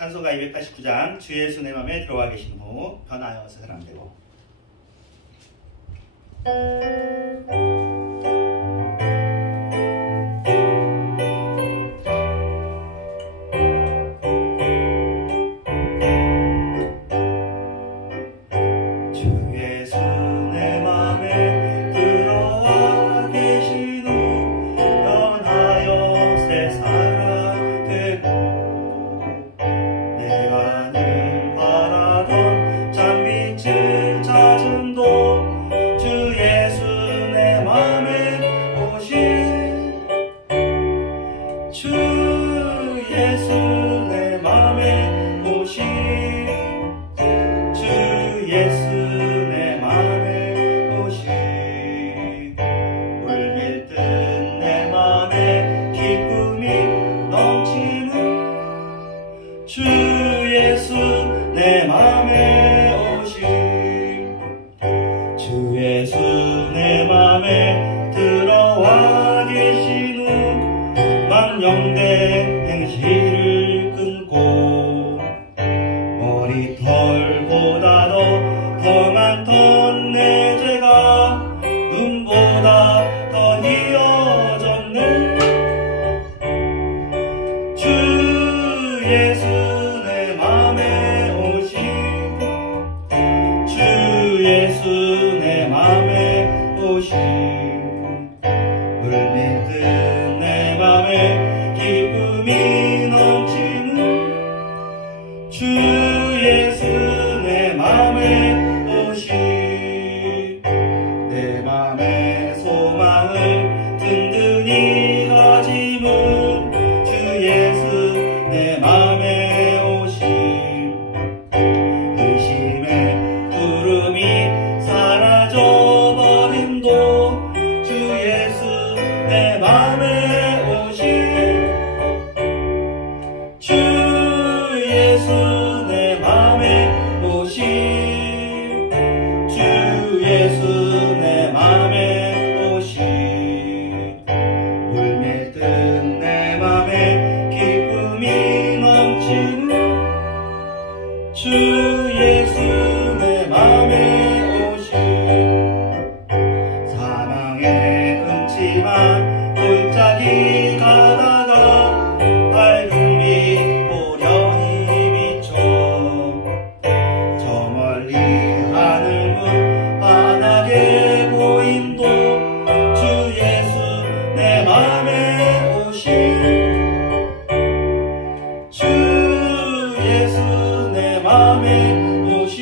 찬송가 289장 주 예수 내 맘에 들어와 계신 후 변하여서 사랑되고 영된 행실을 끊고 머리털보다도 더 많던 내 죄가 눈보다 더 희어졌네. 주 예수 내 맘에 오신 주 예수 내 맘에 오신 물밀듯 내 맘에 기쁨이 넘치는 주 예수 내 맘에 오신 내 맘의 소망을 든든히 가지는 주 예수 내 맘에 오신 의심의 구름이 사라져버린도 주 예수 내 맘에 오신 주 예수 내 맘에 오신 주 예수 내 맘에 오신 물밀듯 내 맘에 기쁨이 넘치는 주 예수 내 맘에 오신 사망의 음침한 골짜기 가다가 밝은 빛 보련히 비춰 저 멀리 하늘 문 환하게 보인도 주 예수 내 맘에 오신 주 예수 내 맘에 오신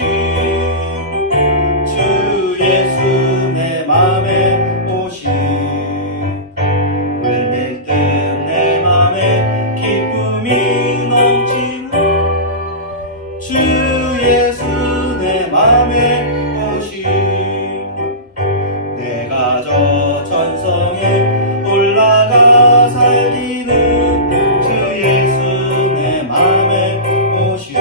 주 예수 내 맘에 오신 물밀듯 내 맘에 기쁨이 넘치는 주 예수 내 맘에 오신 내가 저 천성에 올라가 살기는 주 예수 내 맘에 오신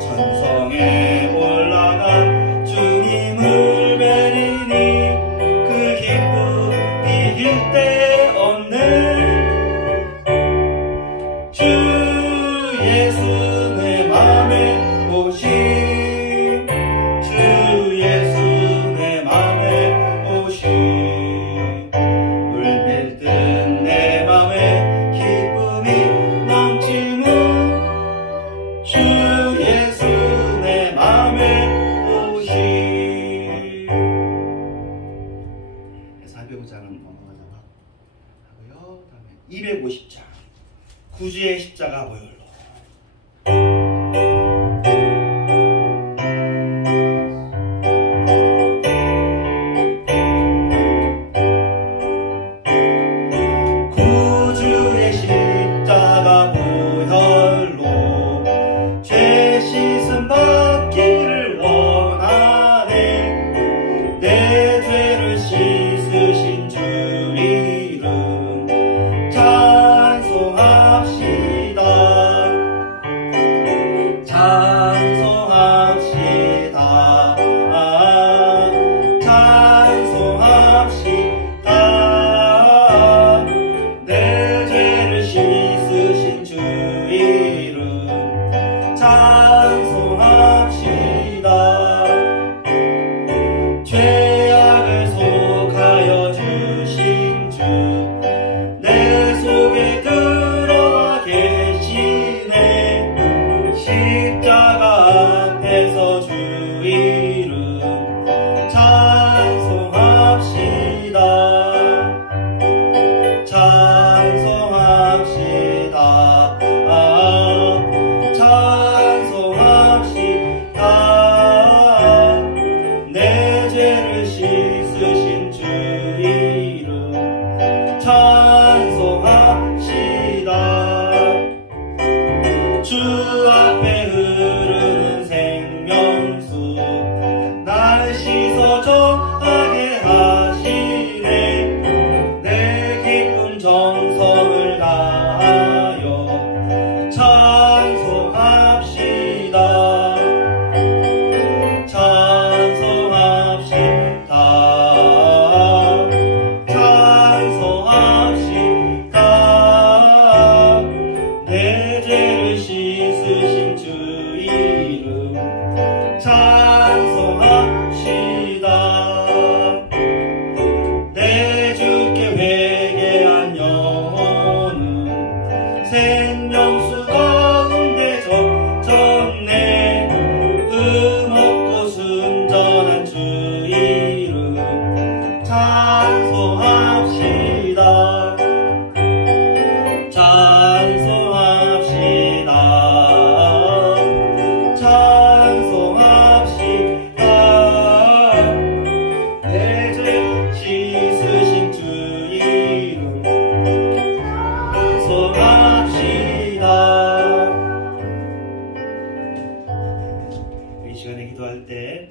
천성에 올라가 주님을 뵈리니 그 기쁨 이길 데 없네. 주 예수 내 맘에 오신 주 예수 내 맘에 오신 물밀듯 내 맘에 기쁨이 넘치는 주 예수 내 맘에 오신 405장은 넘어가다가 하고요. 다음에 250장 구주의 십자가 보혈로 구주의 십자가 보혈로 죄 씻음 받기를 원하네. 내 죄를 씻으신 주 이름 찬송합시다. 찬송합시다. 찬송합시다. 내 죄를 씻으신 주 이름 찬송합시다. 찬송합시다. 찬송합시다. 내 죄 씻으신 주 이름 찬송합시다. 이 시간에 기도할 때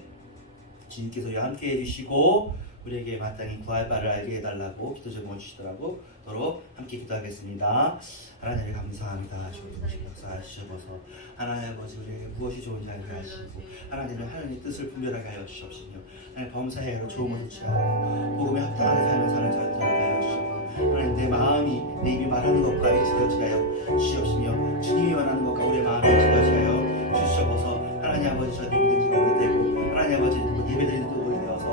주님께서 함께 해주시고 우리에게 마땅히 구할 바를 알게 해달라고 기도 제목을 주시더라고. 서로 함께 기도하겠습니다. 하나님 감사합니다. 주님 역사하시옵소서. 하나님 아버지 우리에게 무엇이 좋은지 알게 하시고 하나님의 하나님의 뜻을 분별하게 하여 주시옵시며 하나님 범사에 좋은 것을 취하고 복음에 합당하게 살면 사는 자들을 하여 주시옵소서. 하나님 내 마음이 내 입이 말하는 것과 일치되어지게 하여 주시옵시며 주님이 원하는 것과 우리의 마음이 일치되어지게 하여 주시옵소서. 하나님 아버지 저희들 믿은 지가 오래되고 하나님 아버지 예배드리는 것도 오래되어서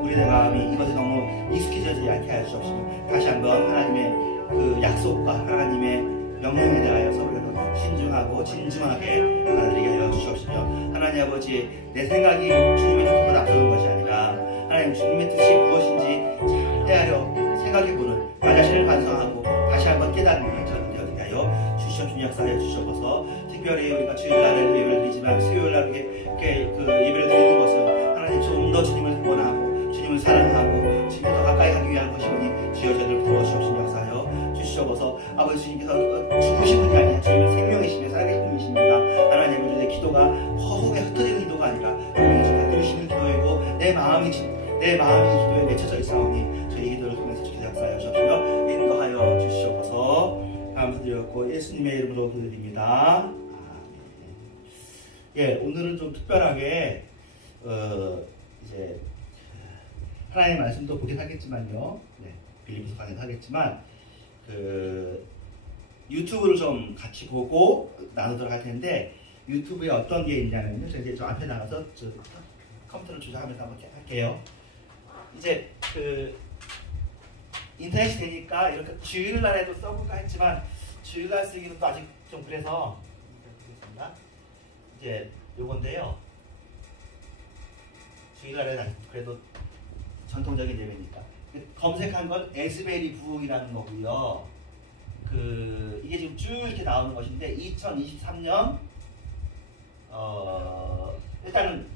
우리의 마음이 이것에 너무 익숙해지지 않게 하여 주옵시며 다시 한번 하나님의 그 약속과 하나님의 명령에 대하여서 우리가 신중하고 진중하게 받아들이게 하여 주시옵시며 하나님 아버지 내 생각이 주님의 뜻보다 앞서는 것이 아니라 하나님 주님의 뜻이 무엇인지 잘 헤아려 생각해보는 나 자신을 반성하고 다시 한번 깨닫는 저는 되게 하여 주시옵시며 역사하여 주시옵소서. 특별히 우리가 주일날에 예배를 드리지만 수요일날 이렇게 그 예배를 드리는 것은 하나님 좀 더 주님을 원하고 주님을 사랑하고 주님께 더 가까이 가기 위한 것이오니 주여 저희를 부어주시옵시며 역사하여 주시옵소서. 아버지 주님께서 죽으신 분이 아니라 주님은 생명이시며 살아계신 분이십니다. 하나님 우리의 기도가 허공에 흩어지는 기도가 아니라 분명히 주님께 들으시는 기도이고 내 마음이 기도에 맺혀져 있사오니 저희 기도를 통해서 주께서 역사하여 주시옵시며 인도하여 주시옵소서. 감사드렸고 예수님의 이름으로 기도드립니다. 예, 오늘은 좀 특별하게 이제 하나님의 말씀도 보긴 하겠지만요. 네, 빌립보서 강의도 하겠지만 그 유튜브를 좀 같이 보고 나누도록 할 텐데 유튜브에 어떤 게 있냐면요. 제가 이제 저 앞에 나가서 저 컴퓨터를 조작하면서 한번 할게요. 이제 그 인터넷이 되니까 이렇게 주일날에도 써볼까 했지만 주일날 쓰기는 또 아직 좀 그래서 보겠습니다. 이제 요건데요. 주일날에는 그래도 전통적인 예배니까 검색한 건 에스베리 부흥이라는 거고요. 그 이게 지금 쭉 이렇게 나오는 것인데 2023년 일단은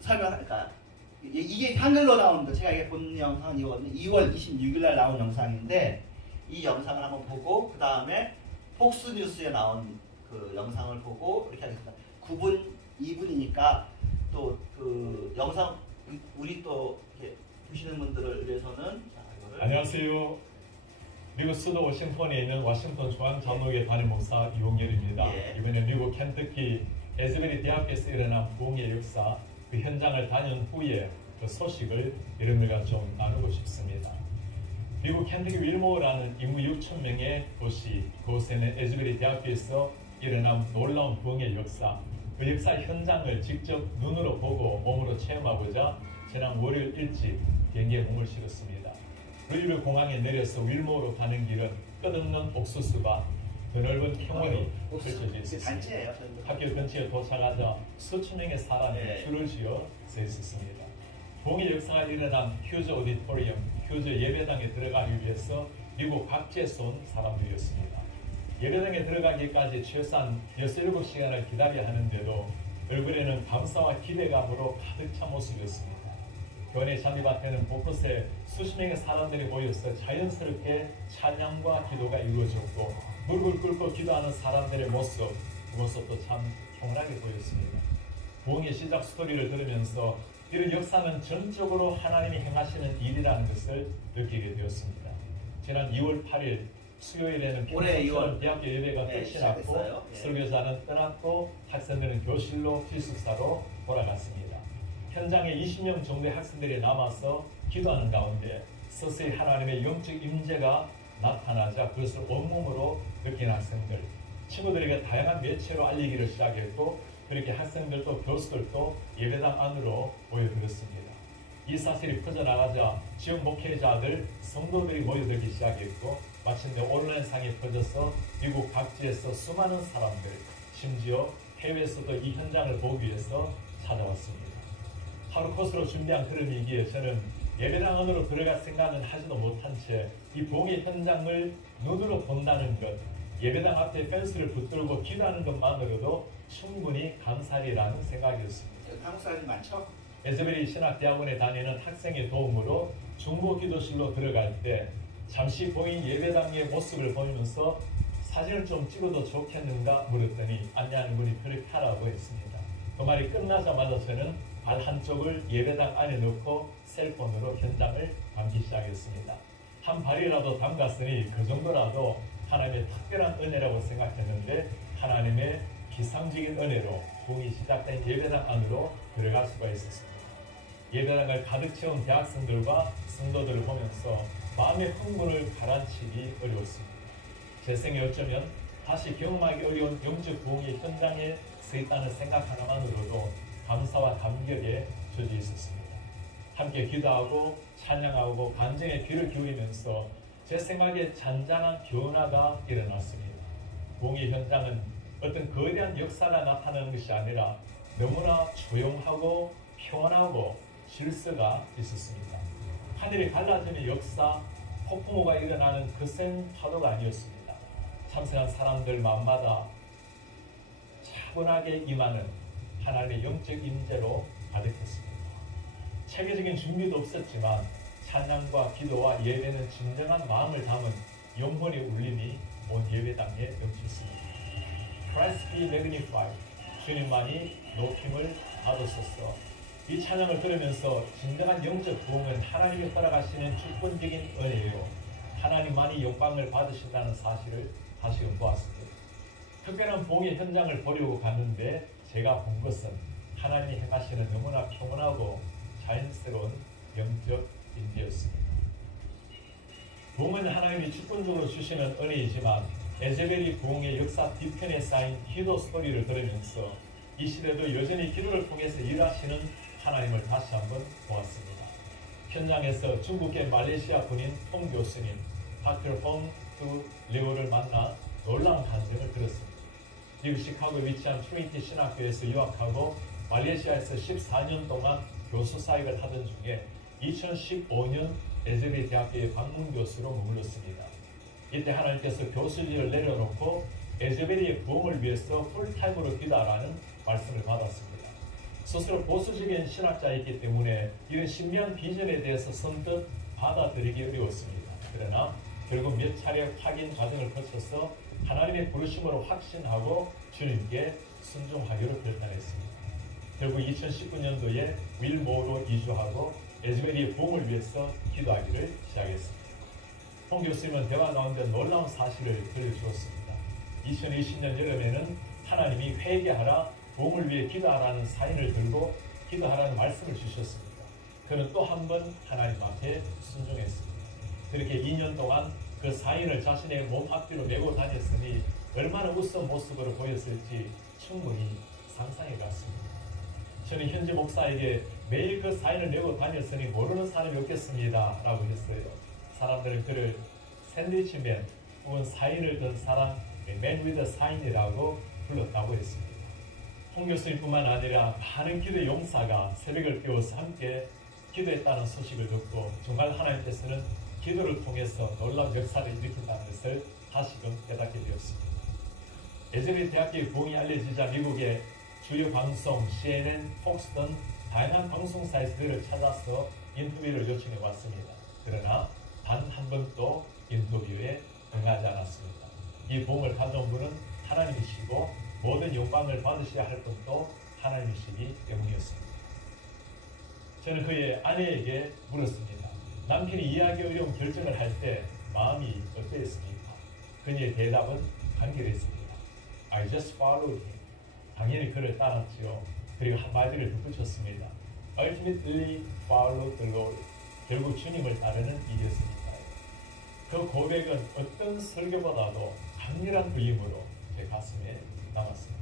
설명할까. 이게 한글로 나오는 거 제가 이게 본 영상이거든요. 2월 26일날 나온 영상인데 이 영상을 한번 보고 그 다음에 폭스뉴스에 나온 그 영상을 보고 이렇게 하겠습니다. 9분 2분이니까 또 그 영상 우리 또 이렇게 보시는 분들을 위해서는 자, 이거를 안녕하세요. 미국 수도 워싱턴에 있는 워싱턴 중앙장로교회 담임 목사 이용렬입니다. 예. 이번에 미국 켄터키 에즈베리 대학교에서 일어난 부흥의 역사 그 현장을 다녀온 후에 그 소식을 여러분들과 좀 나누고 싶습니다. 미국 켄터키 윌모어라는 인구 6,000명의 도시 그곳에는 에즈베리 대학교에서 일어난 놀라운 부흥의 역사 그 역사 현장을 직접 눈으로 보고 몸으로 체험하고자 지난 월요일 일찍 비행기에 몸을 실었습니다. 루이빌 공항에 내려서 윌모어로 가는 길은 끝없는 옥수수밭, 드넓은 평원이 펼쳐져 있었습니다. 학교 근처에 도착하자 수천 명의 사람이 줄을 지어 서 있었습니다. 부흥의 역사가 일어난 휴즈 오디토리움, 휴즈 예배당에 들어가기 위해서 미국 각지에서 온 사람들이었습니다. 예배당에 들어가기까지 최소한 6-7시간을 기다려야 하는데도 얼굴에는 감사와 기대감으로 가득 찬 모습이었습니다. 교회 잔디밭에는 곳곳에 수십 명의 사람들이 모여서 자연스럽게 찬양과 기도가 이루어졌고 무릎을 꿇고 기도하는 사람들의 모습, 그것도 참 평온하게 보였습니다. 부흥의 시작 스토리를 들으면서 이런 역사는 전적으로 하나님이 행하시는 일이라는 것을 느끼게 되었습니다. 지난 2월 8일 수요일에는 평소처럼 대학교 예배가 끝이 났고 설교자는 떠났고 학생들은 교실로 기숙사로 돌아갔습니다. 현장에 20명 정도의 학생들이 남아서 기도하는 가운데 서서히 하나님의 영적 임재가 나타나자 그것을 온몸으로 느낀 학생들, 친구들에게 다양한 매체로 알리기를 시작했고 그렇게 학생들도 교수들도 예배당 안으로 모여들었습니다. 이 사실이 퍼져나가자 지역 목회자들, 성도들이 모여들기 시작했고 마침내 온라인상에 퍼져서 미국 각지에서 수많은 사람들, 심지어 해외에서도 이 현장을 보기 위해서 찾아왔습니다. 하루 코스로 준비한 흐름이기에 저는 예배당 안으로 들어갈 생각은 하지도 못한 채 이 부흥의 현장을 눈으로 본다는 것, 예배당 앞에 펜스를 붙들고 기도하는 것만으로도 충분히 감사리라는 생각이었습니다. 한국 사람이 많죠? 에즈베리 신학대학원에 다니는 학생의 도움으로 중보 기도실로 들어갈 때 잠시 보인 예배당의 모습을 보면서 사진을 좀 찍어도 좋겠는가 물었더니 안내하는 분이 그렇게 하라고 했습니다. 그 말이 끝나자마자 저는 발 한쪽을 예배당 안에 넣고 셀폰으로 현장을 담기 시작했습니다. 한 발이라도 담갔으니 그 정도라도 하나님의 특별한 은혜라고 생각했는데 하나님의 기상적인 은혜로 부흥이 시작된 예배당 안으로 들어갈 수가 있었습니다. 예배당을 가득 채운 대학생들과 성도들을 보면서 마음의 흥분을 가라앉히기 어려웠습니다. 제 생에 어쩌면 다시 경험하기 어려운 영적 부흥의 현장에 서 있다는 생각 하나만으로도 감사와 감격에 젖어 있었습니다. 함께 기도하고 찬양하고 간증에 귀를 기울이면서 제 생각에 잔잔한 변화가 일어났습니다. 부흥의 현장은 어떤 거대한 역사가 나타나는 것이 아니라 너무나 조용하고 평온하고 질서가 있었습니다. 하늘이 갈라지는 역사, 폭풍우가 일어나는 거센 파도가 아니었습니다. 참석한 사람들 마음마다 차분하게 임하는 하나님의 영적 임재로 가득했습니다. 체계적인 준비도 없었지만 찬양과 기도와 예배는 진정한 마음을 담은 영혼의 울림이 온 예배당에 넘쳤습니다. Christ be magnified. 주님만이 높임을 받으소서. 이 찬양을 들으면서 진정한 영적 부흥은 하나님이 허락하시는 주권적인 은혜요. 하나님만이 영광을 받으신다는 사실을 다시금 보았습니다. 특별한 부흥의 현장을 보려고 갔는데 제가 본 것은 하나님이 행하시는 너무나 평온하고 자연스러운 영적 임재였습니다. 부흥은 하나님이 주권적으로 주시는 은혜이지만 에제벨이 부흥의 역사 뒤편에 쌓인 기도 스토리를 들으면서 이 시대도 여전히 기도를 통해서 일하시는 하나님을 다시 한번 보았습니다. 현장에서 중국계 말레이시아 군인 통 교수님 닥터 펑투 레오를 만나 놀라운 간증을 들었습니다. 미국 시카고에 위치한 트리니티 신학교에서 유학하고 말레이시아에서 14년 동안 교수 사역을 하던 중에 2015년 에즈베리 대학교의 방문 교수로 머물렀습니다. 이때 하나님께서 교수직을 내려놓고 에즈베리의 부흥을 위해서 풀타임으로 기도하라는 말씀을 받았습니다. 스스로 보수적인 신학자이기 때문에 이런 신비한 비전에 대해서 선뜻 받아들이기 어려웠습니다. 그러나 결국 몇 차례 확인 과정을 거쳐서 하나님의 부르심으로 확신하고 주님께 순종하기로 결단했습니다. 결국 2019년도에 윌모어로 이주하고 에즈베리의 부흥을 위해서 기도하기를 시작했습니다. 통 교수님은 대화 가운데 놀라운 사실을 들려주었습니다. 2020년 여름에는 하나님이 회개하라, 부흥을 위해 기도하라는 사인을 들고 기도하라는 말씀을 주셨습니다. 그는 또 한 번 하나님 앞에 순종했습니다. 그렇게 2년 동안 그 사인을 자신의 몸 앞뒤로 메고 다녔으니 얼마나 우스운 모습으로 보였을지 충분히 상상해 봤습니다. 저는 현지 목사에게 매일 그 사인을 메고 다녔으니 모르는 사람이 없겠습니다 라고 했어요. 사람들은 그를 샌드위치맨 혹은 사인을 든 사람, Man with a Sign이라고 불렀다고 했습니다. 홍 교수님뿐만 아니라 많은 기도 용사가 새벽을 깨워서 함께 기도했다는 소식을 듣고 정말 하나님께서는 기도를 통해서 놀라운 역사를 일으킨다는 것을 다시금 깨닫게 되었습니다. 에즈베리 대학교의 부흥이 알려지자 미국의 주요 방송, CNN, 폭스 등 다양한 방송사에서 그를 찾아서 인터뷰를 요청해 왔습니다. 그러나 단 한 번도 인터뷰에 응하지 않았습니다. 이 부흥을 가져온 분은 하나님이시고 모든 영광을 받으셔야 할 분도 하나님이시기 때문이었습니다. 저는 그의 아내에게 물었습니다. 남편이 이해하기 어려운 결정을 할 때 마음이 어떠했습니까? 그녀의 대답은 간결했습니다. I just followed him. 당연히 그를 따랐지요. 그리고 한 마디를 덧붙였습니다. Ultimately follow the Lord. 결국 주님을 따르는 일이었습니다. 그 고백은 어떤 설교보다도 강렬한 부임으로 제 가슴에 남았습니다.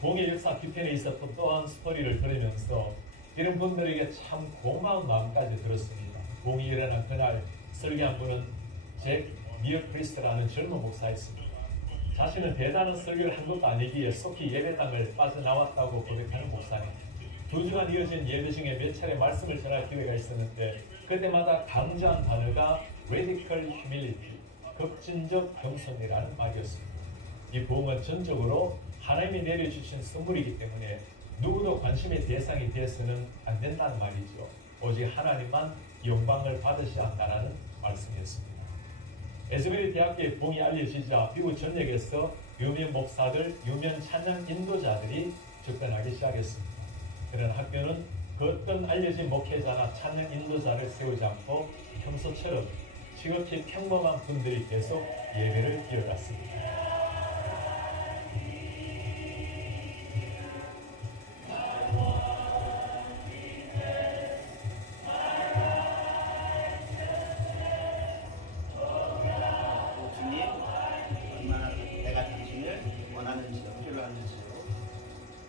부흥의 역사 뒤편에 있었던 또한 스토리를 들으면서 이런 분들에게 참 고마운 마음까지 들었습니다. 부흥이 일어난 그날 설교한 분은 잭 미어 크리스트라는 젊은 목사였습니다. 자신은 대단한 설교를 한 것도 아니기에 속히 예배당을 빠져나왔다고 고백하는 목사님. 2주간 이어진 예배 중에 몇 차례 말씀을 전할 기회가 있었는데 그때마다 강조한 단어가 radical humility, 급진적 겸손이라는 말이었습니다. 이 부흥은 전적으로 하나님이 내려주신 선물이기 때문에 누구도 관심의 대상이 되어서는 안 된다는 말이죠. 오직 하나님만 영광을 받으셔야 한다는 말씀이었습니다. 에즈베리 대학교의 부흥이 알려지자 미국 전역에서 유명 목사들, 유명 찬양 인도자들이 접근하기 시작했습니다. 그런 학교는 그 어떤 알려진 목회자나 찬양 인도자를 세우지 않고 평소처럼 지극히 평범한 분들이 계속 예배를 이어갔습니다.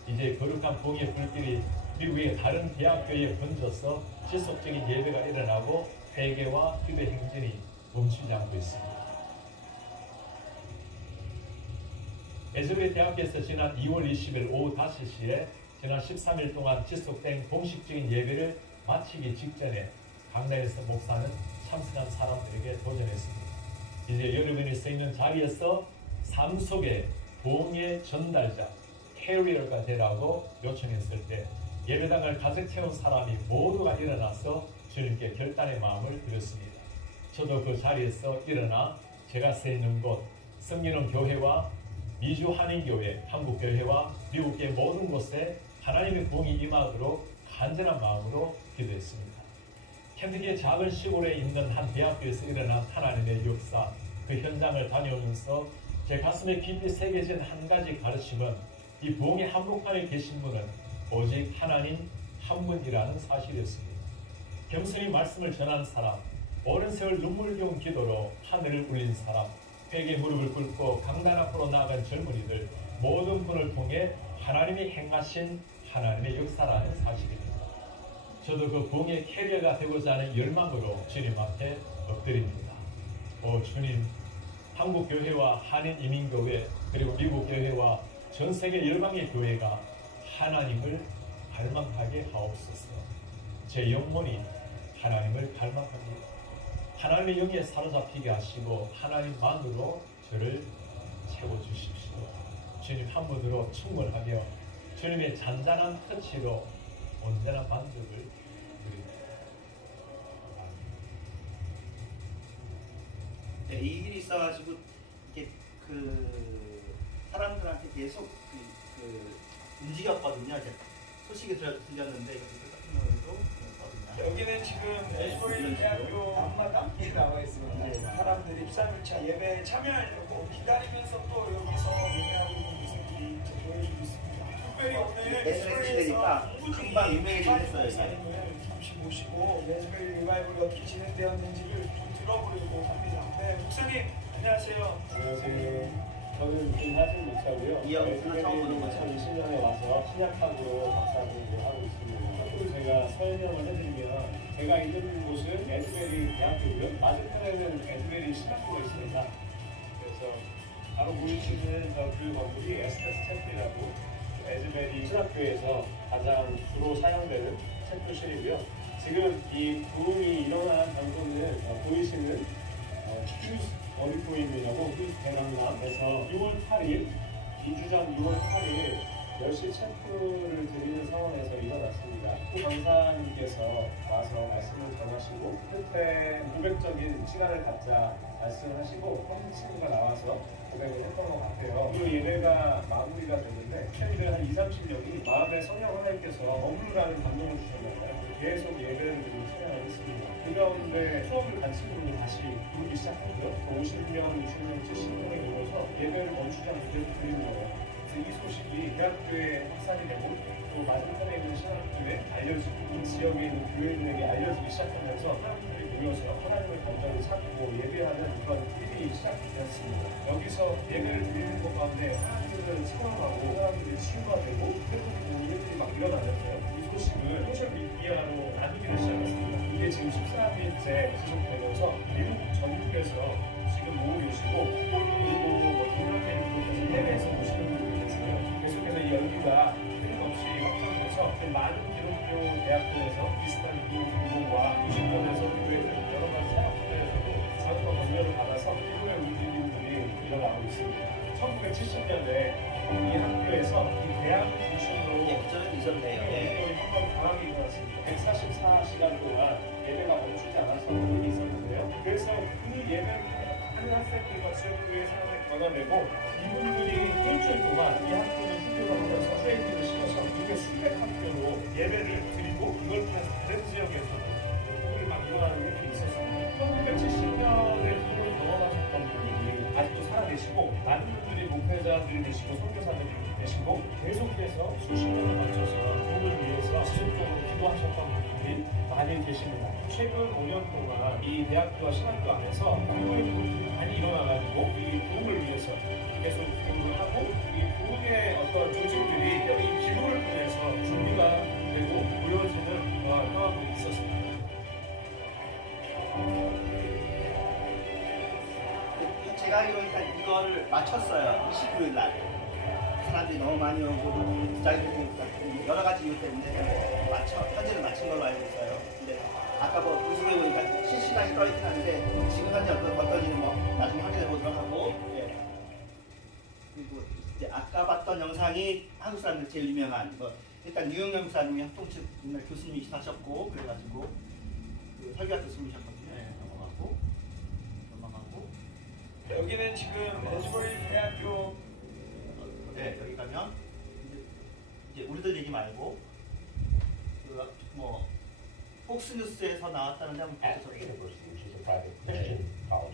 이제 거룩한 부흥의 불길이 미국의 다른 대학교에 번져서 지속적인 예배가 일어나고 회개와 기도 행진이 멈추지 않고 있습니다. 에즈베리 대학교에서 지난 2월 20일 오후 5시에 지난 13일 동안 지속된 공식적인 예배를 마치기 직전에 강단에서 목사는 참석한 사람들에게 도전했습니다. 이제 여러분이 서 있는 자리에서 삶 속의 부흥의 전달자, 캐리어가 되라고 요청했을 때 예배당을 가득 채운 사람이 모두가 일어나서 주님께 결단의 마음을 드렸습니다. 저도 그 자리에서 일어나 제가 서 있는 곳 성기능 교회와 미주 한인교회, 한국교회와 미국의 모든 곳에 하나님의 부흥이 임하도록 간절한 마음으로 기도했습니다. 켄터키의 작은 시골에 있는 한 대학교에서 일어난 하나님의 역사, 그 현장을 다녀오면서 제 가슴에 깊이 새겨진 한 가지 가르침은 이 부흥의 한복판에 계신 분은 오직 하나님 한 분이라는 사실이었습니다. 겸손히 말씀을 전한 사람, 오랜 세월 눈물겨운 기도로 하늘을 울린 사람, 회개 무릎을 꿇고 강단 앞으로 나아간 젊은이들 모든 분을 통해 하나님이 행하신 하나님의 역사라는 사실입니다. 저도 그 부흥의 캐리어가 되고자 하는 열망으로 주님 앞에 엎드립니다. 오 주님, 한국교회와 한인이민교회 그리고 미국교회와 전 세계 열방의 교회가 하나님을 갈망하게 하옵소서. 제 영혼이 하나님을 갈망합니다. 하나님의 영에 사로잡히게 하시고 하나님만으로 저를 채워주십시오. 주님 한 분으로 충분하며 주님의 잔잔한 터치로 온전한 만족을 드립니다. 네, 이 일이 있어가지고 이렇게 사람들한테 계속 움직였거든요. 소식이 들렸는데 같은 경우도 여기는 지금 에즈베리 대학교 앞마당에 나와 있습니다. 네. 사람들이 13일차 예배에 참여하려고 기다리면서 또 여기서 예배하고 있는 모습이 보여주고 있습니다. 특별히 오늘 SNS니까 금방 유명해지긴 했어요. 목사님을 잠시 모시고 에즈베리 리바이벌이 어떻게 진행되었는지를 좀 들어보려고 합니다. 네, 목사님 안녕하세요. 안녕하세요. 저는 김하진 목사고요. 이영수는 처음 보는 거죠? 2020년에 와서 신약학으로 박사공부를 하고 있습니다. 거꾸로 제가 설명을 해드리면 제가 있는 곳은 에즈베리 대학교고요. 맞은편에는 에즈베리 신학교가 있습니다. 그래서 바로 보이시는 그 건물이 에스테스 템플이라고 에즈베리 신학교에서 가장 주로 사용되는 템플실이고요. 지금 이 부흥이 일어난 장소는 보이시는 휴스 어디토리움이라고 대남남에서 6월 8일 2주 전 6월 8일 10시 챔프를 드리는 상황에서 일어났습니다. 강사님께서 와서 말씀을 전하시고 끝에 고백적인 시간을 갖자 말씀하시고 한 친구가 나와서 고백을 했던 것 같아요. 그 예배가 마무리가 됐는데 팬들 한 20-30명이 마음에 성령 하나님께서 머무르라는 감동을 주셨나요? 계속 예배를 드리고 찬양을 했습니다. 그 가운데 수업을 간 친구들도 다시 부르기 시작했고요. 50명, 60명, 70명이 모여서 예배를 멈추지 않고 계속 드리는 거예요. 이 소식이 대학교에 확산이 되고 또 맞은편에 있는 신학교에 알려지고 이 지역에 있는 교회들에게 알려지기 시작하면서 사람들이 모여서 하나님의 감정을 찾고 예배하는 그런 일이 시작되었습니다. 여기서 예배를 드리는 것 가운데 사람들을 체험하고 사람들이 치유가 되고 회복되는 일들이 막 일어나면서요. 이 소식을 소셜미디어로 나누기를 시작했습니다. 이게 지금 14일째 지속되면서 미국 전국에서 지금 모으고 계시고 그리고 동남아에서 해외에서 오시는 분들이 계세요. 계속해서 이 연기가 끊임없이 확장돼서 많은 기독교 대학교에서 비슷한 공부와 무신권에서 교회들 여러 가지 사역부에서도 자극과 권면을 받아서 기도의 움직임들이 일어나고 있습니다. 1970년대 이 학교에서 이 대학을 중심으로 예, 그전에도 있었네요. 네. 한번 강하게 일어났습니다. 144시간 동안 예배가 멈추지 않아서 일이 있었는데요. 그래서 그 예배를 하는 학생들이 거쳐교회 사람을 권하내고 이분들이 일주일 동안 이 학교를 훈련하면서 트레이닝을 시켜서 이게 수백 학교로 예배를 드리고 이걸 통해서 다른 지역에서도 복음이 막 일어나는 일이 있었습니다. 1970년에 복음을 경험하셨던 분들이 아직도 살아계시고 많은 분들이 목회자들이 되시고 선교사들이 되시고 계속해서 수십 년을 거쳐서 복음을 위해서 지속적으로 기도하셨던 분들이 많이 계십니다. 최근 5년 동안 이 대학교와 신학교 안에서 기도의 부분이 많이 일어나가지고 이 부흥을 위해서 계속 기도를 하고 이 부흥의 어떤 조직들이 이 기도를 통해서 준비가 되고 보여지는 상황들이 있었습니다. 제가 그러니까 이거를 마쳤어요. 29일 날. 사람들이 너무 많이 오고 부자들이 여러 가지 이유 때문에 현재는 마친 걸로 알고 있어요. 근데 아까 뭐 유튜브에 보니까 실시간이 떠있긴 한데 지금 현재 어떤지는 뭐 나중에 확인해 보도록 하고, 예. 그리고 이제 아까 봤던 영상이 한국 사람들 제일 유명한 뭐 일단 뉴욕 연구사님이 합동측 옛날 교수님이시셨고 그래가지고 그 설교학 교수님이셨거든요. 예, 넘어가고 여기는 지금 에즈버리 대학교. 네, 여기 가면 이제 우리들 얘기 말고 뭐 폭스뉴스에서 나왔다는데 한번 보셔서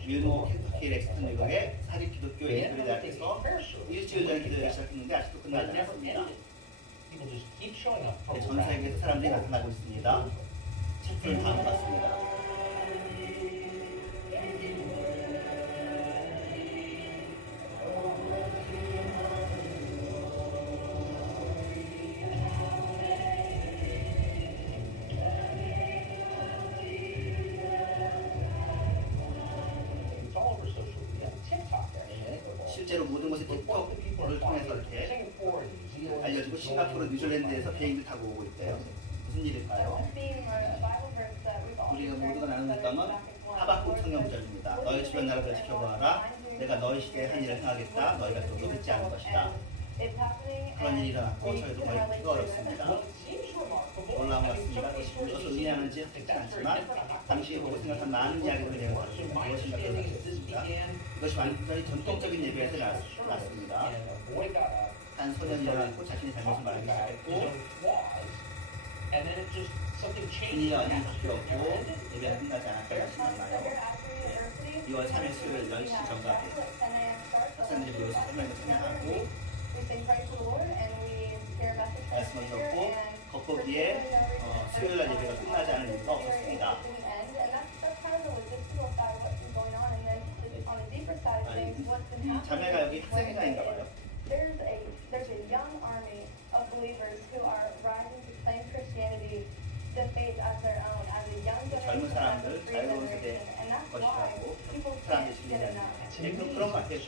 유노 켄터키 렉스턴 미국의 사립 기독교 에즈버리 대학에서 일주일 전에 기도를 시작했는데 아직도 끝나지 않았습니다. 네, 전 세계에서 사람들이 나타나고 있습니다. 챕터는 다음 같습니다. 실제로 모든 곳에 틱톡을 통해서 이렇게 알려지고 싱가포르, 뉴질랜드에서 비행기 타고 오고 있대요. 무슨 일일까요? 우리가 모두가 나누는 묵상은 하박국 청년구절입니다. 너희 주변 나라들을 지켜보아라. 내가 너희 시대에 한 일을 행하겠다. 너희가 그것도 믿지 않을 것이다. 그런 일이 일어났고 저희도 거의 듣기가 어렵습니다. 놀라운 것 같습니다. 무엇을 의미하는지 확실치 않지만 당시에 보고 생각한 많은 이야기들을 내어봤습니다. 무엇인가 그런 것입니다. 이것이 완전히 전통적인 예배에서 났습니다. 한 소년이 일어났고 자신의 잘못을 말하기 시작했고 분위기가 바뀌었고 예배는 끝나지 않았다고 생각나요. 2월 3일 수요일 10시 정각에 학생들이 모여서 설명을 참여하고 말씀을 듣고 겉보기에 수요일날 예배가 끝나지 않을 이유가 없었습니다. 자매가 여기 학생회장인가봐요. 젊은 사람들, 자유로운 세대 것이라고 사람들이 즐기는 그런 것 같아요.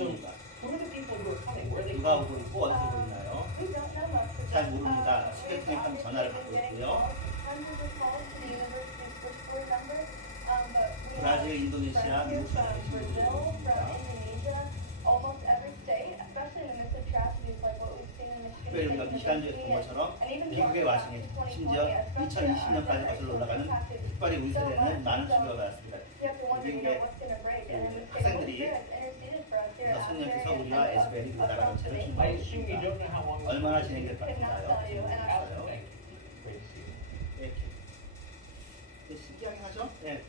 누가 오고 있고 어디서 오고 있나요? 잘 모릅니다. 스케이팅에 한 전화를 받고 있고요. 브라질, 인도네시아, 미국 사람들이 있습니다. 특별히 우리가 미시간주에서 본 것처럼 미국의 와중에 심지어 2020년까지 거슬러 올라가는 특별히 우리 세대는 많은 충격을 받았습니다. 미국의 학생들이 성령께서 우리와 에즈벨이 그 나라 전체를 충만하고 있습니다. 얼마나 진행될 것 같은가요? 네, 신기하긴 하죠? 네,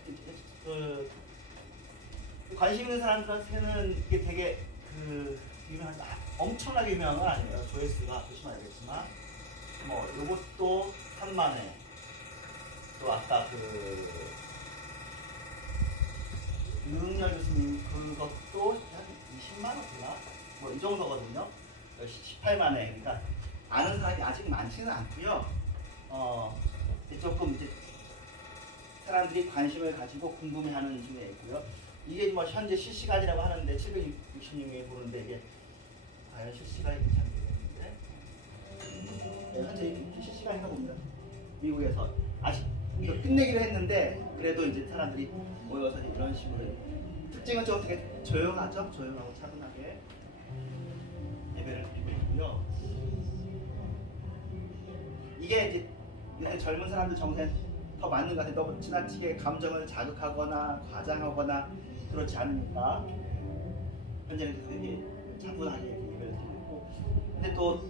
관심 있는 사람들한테는 이게 되게 엄청나게 유명한 건 아니에요. 조회수가 보시면 알겠지만 뭐 요것도 3만회, 또 아까 유흥열 교수님 그것도 한 20만 원이나 뭐 이 정도거든요. 18만회. 그러니까 아는 사람이 아직 많지는 않고요. 조금 이제 사람들이 관심을 가지고 궁금해하는 중에 있고요. 이게 뭐 현재 실시간이라고 하는데 766명이 보는데 이게 과연 실시간이 괜찮게 되는데 현재 실시간인가 봅니다. 미국에서 아직 이거 끝내기로 했는데 그래도 이제 사람들이 모여서 이런 식으로 특징은 좀 되게 조용하죠. 조용하고 차분하게 예배를 드리고 있고요. 이게 이제 요새 젊은 사람들 정서에 더 맞는 것 같아요. 너무 지나치게 감정을 자극하거나 과장하거나 그렇지 않으니까 현재는 되게 차분하게 예배를 드리고 있고, 근데 또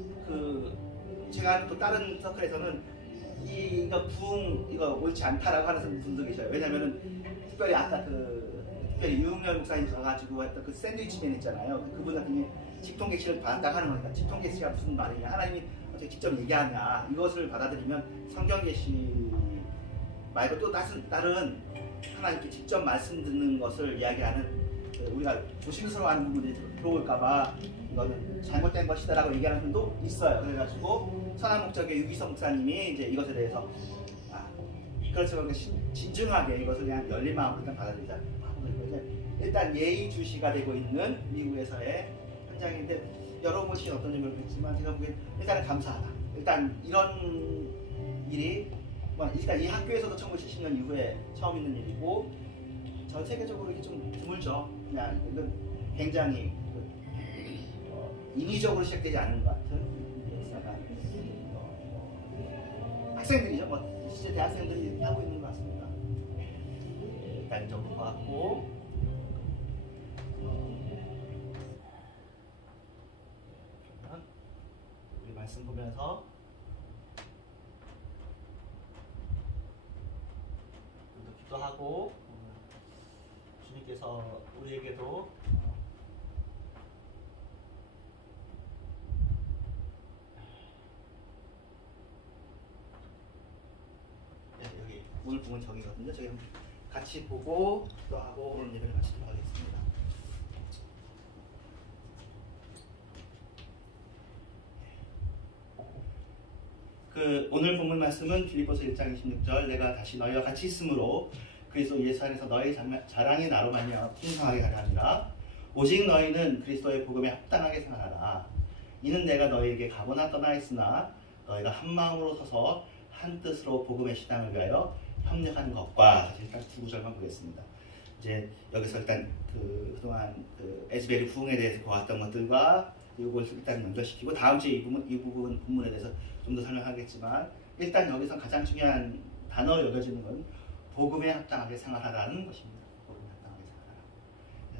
제가 또 다른 서클에서는 이거 부흥 이거 옳지 않다라고 하는 분도 계셔요. 왜냐면은 특별히 아까 특별히 유흥열 목사님 가가지고 했던 그 샌드위치맨 있잖아요. 그분 같은 경우 직통계시를 받았다고 하는 거니까 직통계시가 무슨 말이냐, 하나님이 어떻게 직접 얘기하냐, 이것을 받아들이면 성경계시 말고 또 다른 하나님께 직접 말씀 듣는 것을 이야기하는 우리가 조심스러워하는 부분들이 들어올까봐 이거는 잘못된 것이다라고 얘기하는 분도 있어요. 그래가지고 선한 목적의 유기성 목사님이 이제 이것에 대해서 그렇지만 진중하게 이것을 그냥 열린 마음으로 일단 받아들이자. 일단 예의주시가 되고 있는 미국에서의 현장인데 여러 곳이 어떤지 모르겠지만 제가 보기엔 일단은 감사하다. 일단 이런 일이 일단 이 학교에서도 1970년 이후에 처음 있는 일이고 전 세계적으로 이게 좀 드물죠. 그냥 이건 굉장히 인위적으로 시작되지 않은 것 같은 역사가 학생들이죠. 실제 대학생들이 하고 있는 것 같습니다. 일단 좀 봐왔고 우리 말씀 보면서 기도하고 주님께서 우리에게도 여기 오늘 부분 저기거든요. 저기 같이 보고 기도하고 오늘 예배를 마치도록 하겠습니다. 오늘 본문 말씀은 빌립보서 1장 26절 내가 다시 너희와 같이 있으므로 그리스도 예수 안에서 너희 자랑이 나로 말미암아 풍성하게 하려 함이라. 오직 너희는 그리스도의 복음에 합당하게 생활하라. 이는 내가 너희에게 가보나 떠나 있으나 너희가 한 마음으로 서서 한 뜻으로 복음의 신앙을 위하여 협력하는 것과. 일단 두 구절만 보겠습니다. 이제 여기서 일단 그동안 에즈베리 부흥에 대해서 보았던 것들과 이것을 일단 연결시키고 다음 주에 이 부분 본문에 대해서 좀 더 설명하겠지만 일단 여기서 가장 중요한 단어 여겨지는 건 복음에 합당하게 생활하라는 것입니다. 복음에 합당하게 생활하라. 네.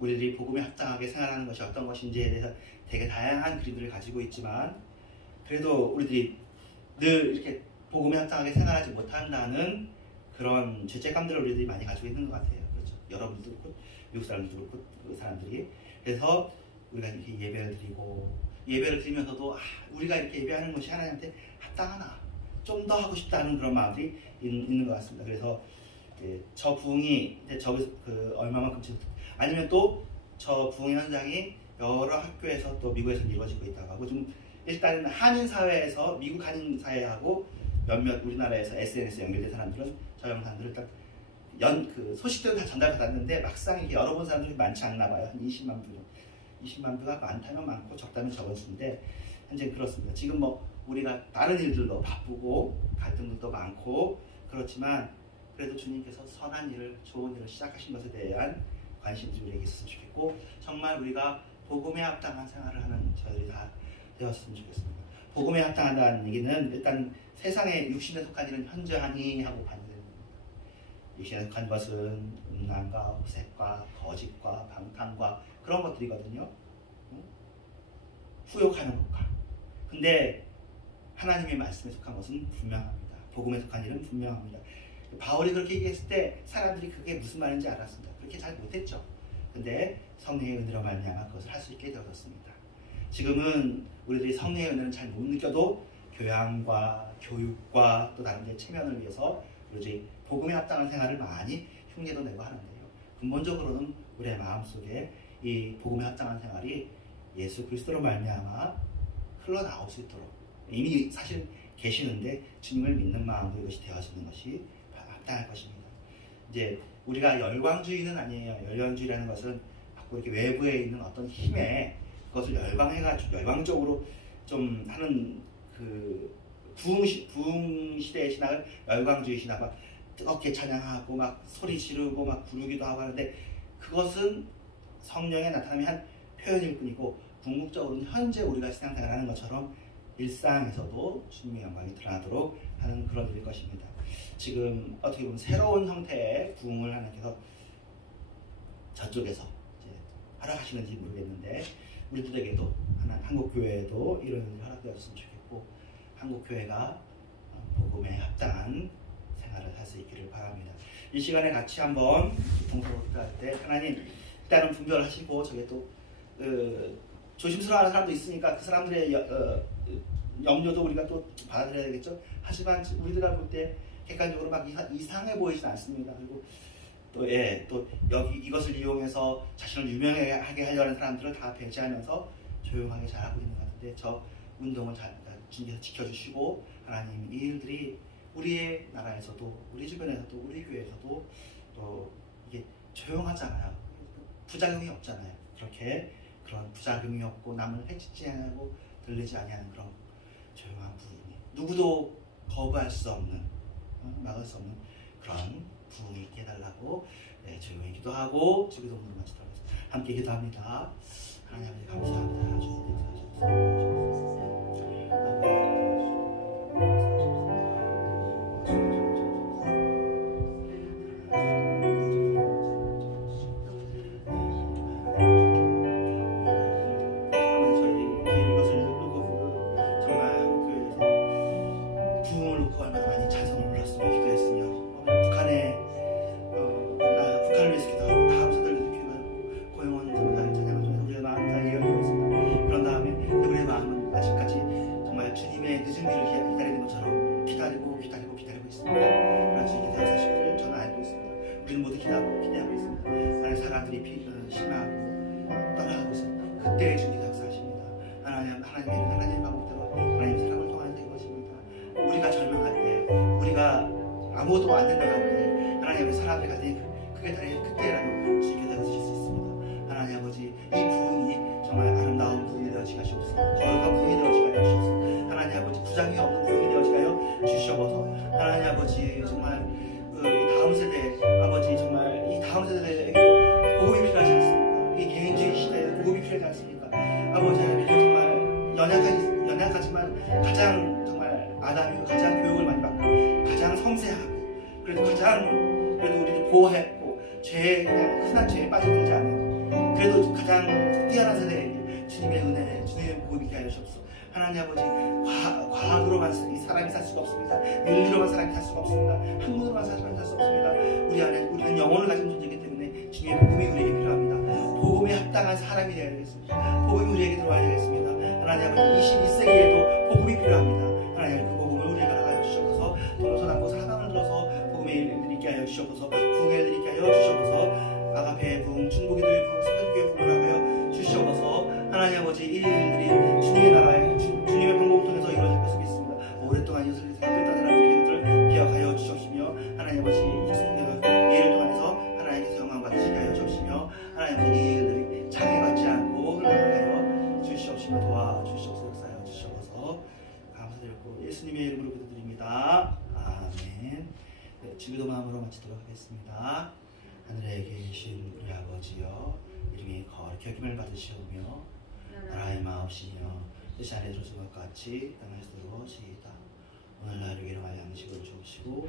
우리들이 복음에 합당하게 생활하는 것이 어떤 것인지에 대해서 되게 다양한 그림들을 가지고 있지만 그래도 우리들이 늘 이렇게 복음에 합당하게 생활하지 못한다는 그런 죄책감들을 우리들이 많이 가지고 있는 것 같아요. 그렇죠? 여러분도 그렇고 미국 사람들도 그렇고 그 사람들이. 그래서 우리가 이렇게 예배를 드리고 예배를 드리면서도 우리가 이렇게 예배하는 것이 하나님한테 합당하나 좀 더 하고 싶다는 그런 마음이 있는 것 같습니다. 그래서 저 부흥이 저기서 얼마만큼 아니면 또 저 부흥 현장이 여러 학교에서 또 미국에서 이루어지고 있다고 하고 좀 일단은 한인 사회에서 미국 한인 사회하고 몇몇 우리나라에서 SNS에 연결된 사람들은 저 영상들을 딱 소식들은 다 전달받았는데 막상 이렇게 열어본 사람들이 많지 않나 봐요. 한 20만 뷰. 20만 뷰가 많다면 많고 적다면 적은 수인데 현재 그렇습니다. 지금 우리가 다른 일들도 바쁘고 갈등들도 많고 그렇지만 그래도 주님께서 선한 일을 좋은 일을 시작하신 것에 대한 관심이 우리에게 있었으면 좋겠고 정말 우리가 복음에 합당한 생활을 하는 저희들이 다 되었으면 좋겠습니다. 복음에 합당하다는 얘기는 일단 세상에 육신에 속한 일은 현저하니 하고 반대됩니다. 육신에 속한 것은 음란과 호색과 거짓과 방탕과 그런 것들이거든요. 후욕하는 것과. 근데 하나님의 말씀에 속한 것은 분명합니다. 복음에 속한 일은 분명합니다. 바울이 그렇게 얘기했을 때 사람들이 그게 무슨 말인지 알았습니다. 그렇게 잘 못했죠. 근데 성령의 은혜로 말미암아 그것을 할 수 있게 되었습니다. 지금은 우리들이 성령의 은혜는 잘 못 느껴도 교양과 교육과 또 다른 데 체면을 위해서 우리들이 복음에 합당한 생활을 많이 흉내도 내고 하는데요. 근본적으로는 우리의 마음속에 이 복음에 합당한 생활이 예수 그리스도로 말미암아 흘러나올 수 있도록 이미 사실 계시는데 주님을 믿는 마음으로 이것이 되어지는 것이 합당할 것입니다. 이제 우리가 열광주의는 아니에요. 열광주의라는 것은 자꾸 이렇게 외부에 있는 어떤 힘에 그것을 열광적으로 좀 하는 그 부흥 시대의 신앙을 열광주의 신앙 막 뜨겁게 찬양하고 막 소리 지르고 막 부르기도 하고 하는데 그것은 성령의 나타남이 한 표현일 뿐이고 궁극적으로는 현재 우리가 신앙생활을 하는 것처럼 일상에서도 주님의 영광이 드러나도록 하는 그런 일일 것입니다. 지금 어떻게 보면 새로운 형태의 부흥을 하나님께서 저쪽에서 이제 허락하시는지 모르겠는데 우리들에게도 한국교회에도 이런 일이 허락되었으면 좋겠고 한국교회가 복음에 합당한 생활을 할 수 있기를 바랍니다. 이 시간에 같이 한번 동서로할 때 하나님 일단은 분별하시고 저게 또 조심스러워하는 사람도 있으니까 그 사람들의 염려도 우리가 또 받아들여야 되겠죠. 하지만 우리들가 볼 때 객관적으로 막 이상해 보이진 않습니다. 그리고 또 여기 이것을 이용해서 자신을 유명하게 하려는 사람들을 다 배제하면서 조용하게 잘하고 있는 것 같은데 저 운동을 잘 주님께서 지켜주시고 하나님 이 일들이 우리의 나라에서도 우리 주변에서도 우리 교회에서도 또 이게 조용하잖아요. 부작용이 없잖아요. 그런 부작용이 없고 남을 해치지 않고 들리지 아니하는 그런 조용한 부흥이 누구도 거부할 수 없는 막을 수 없는 그런 부흥이 있게 해달라고 조용히 기도하고 주기도문을 마치도록 하겠습니다. 함께 기도합니다. 하나님 아버지 감사합니다. 주님 아무것도 안 된다고 하니 하나님의 사람들이 가진 그게 다 그때라도 주님께서 하실 수 있습니다. 하나님 아버지 이 부흥이 정말 아름다운 부흥이 되어지게 하시옵소서. 거룩한 부흥이 되어지게 하시옵소서. 하나님 아버지 부작용이 없는 부흥이 되어지게 주시옵소서. 하나님 아버지 정말 이 다음 세대 아버지 정말 이 다음 세대에게도 복음이 필요하지 않습니까? 이 개인주의 시대에 복음이 필요하지 않습니까? 아버지 하나님 정말 연약하지만 가장 정말 아담이고 가장 교육을 많이 받고 가장 섬세하고 그래도 우리를 보호했고 죄에 그냥 흔한 죄에 빠져들지 않은 그래도 가장 뛰어난 세대에게 주님의 은혜, 주님의 복음이 있게 하여 주옵소서. 하나님 아버지 과학으로만 사람이 살 수가 없습니다. 윤리로만 사람이 살 수가 없습니다. 학문으로만 사람이 살 수 없습니다. 우리는 영혼을 가진 존재이기 때문에 주님의 복음이 우리에게 필요합니다. 복음에 합당한 사람이 되어야 되겠습니다. 복음이 우리에게 들어와야 되겠습니다. 하나님 아버지 21세기에도 복음이 필요합니다. 하나님 그 복음을 우리에게 허락하여 주셔서 동서남북 사방을 들어서 복음의 일을 있게 하여 주셔서 부흥의 일을 있게 하여 주셔서 아가페의 부흥, 중보기도의 부흥, 새벽교회 부흥을 하여 주셔서 하나님 아버지 이 일들이 주님의 나라에 주님의 방법을 통해서 이루어질 것을 믿습니다. 오랫동안 이것을 생각했던 사람들을 기억하여 주시옵시며 하나님 아버지 이 일을 통해서 하나님께서 영광 받으시게 하여 주시옵시며 하나님 아버지 이 일들이 장애받지 않고 흘러가게 하여 주시옵시며 도와주시옵소서. 역사하여 주시옵소서. 감사드리고 예수님의 이름으로 기도드립니다. 아멘. 네, 주기도 마음으로 마치도록 하겠습니다. 하늘에 계신 우리 아버지여 이름이 거룩히 여김을 받으시오며 나라의 마옵시며 뜻이 아래 조수것 같이 땅에서도 시이다. 오늘 날 우리에게 양식을 주옵시고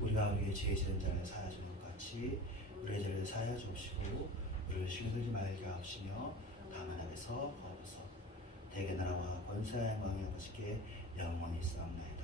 우리가 우리의 죄 지은 자를 사하여 주는 것 같이 우리의 죄를 사하여 주옵시고 우리를 시험에 들지 말게 하옵시며 다만 앞에서 거두소 대개 나라와 권세와 영광이 아버지께 영원히 있사옵나이다.